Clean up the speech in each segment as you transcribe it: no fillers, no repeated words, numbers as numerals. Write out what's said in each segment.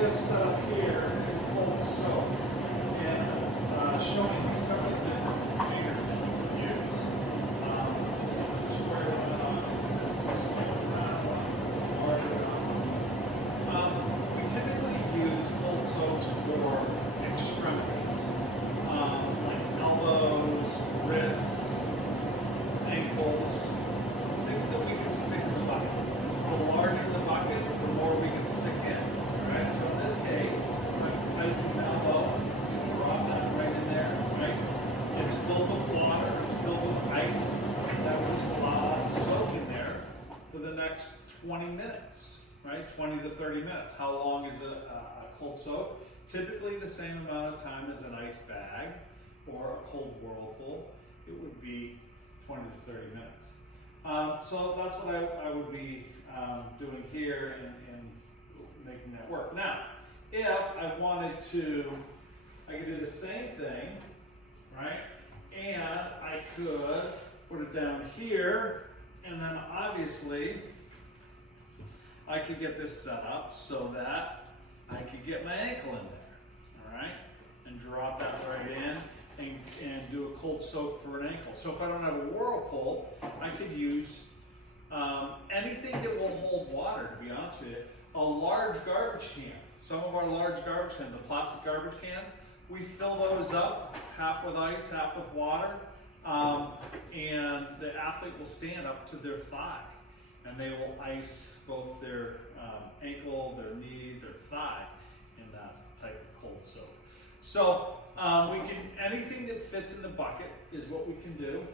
we have set up here is a cold soak, and showing several different containers that you can use. This is a square one, this is a square round one, this is a larger one. We typically use cold soaks for extremities, like elbows, wrists, ankles, things that we can stick in the bucket. The larger the bucket, the more we can stick in. Alright, so in this case, I'm icing the elbow, you drop that right in there, right? It's filled with water, it's filled with ice. That will just allow it to soak in there for the next 20 minutes, right? 20 to 30 minutes. How long is a cold soak? Typically the same amount of time as an ice bag or a cold whirlpool. It would be 20 to 30 minutes. So that's what I would be doing here and making that work. Now, if I wanted to, I could do the same thing, right? And I could put it down here, and then obviously I could get this set up so that I could get my ankle in there, all right? And drop that right in and do a cold soak for an ankle. So if I don't have a whirlpool, I could use anything that will hold water, to be honest with you. A large garbage can. Some of our large garbage cans, the plastic garbage cans, we fill those up, half with ice, half with water, and the athlete will stand up to their thigh, and they will ice both their ankle, their knee, their thigh in that type of cold soak. So we can, anything that fits in the bucket is what we can do.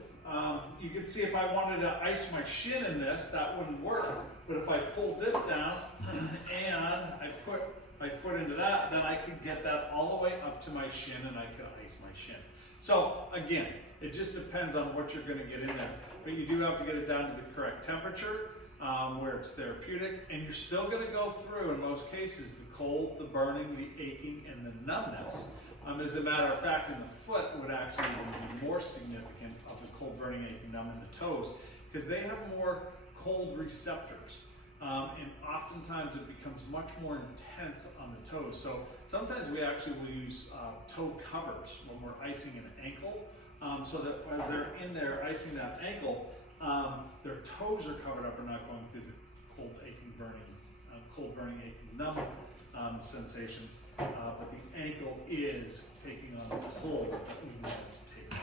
You can see if I wanted to ice my shin in this, that wouldn't work. But if I pulled this down and I put my foot into that, then I could get that all the way up to my shin and I could ice my shin. So again, it just depends on what you're going to get in there. But you do have to get it down to the correct temperature where it's therapeutic. And you're still going to go through, in most cases, the cold, the burning, the aching, and the numbness. As a matter of fact, in the foot would actually be more significant of the cold, burning, aching, numb in the toes because they have more cold receptors. And oftentimes it becomes much more intense on the toes. So sometimes we actually will use toe covers when we're icing an ankle so that as they're in there icing that ankle, their toes are covered up and not going through the cold, aching, burning, aching, numb sensations, but the ankle is taking on the cold that we know it's taking.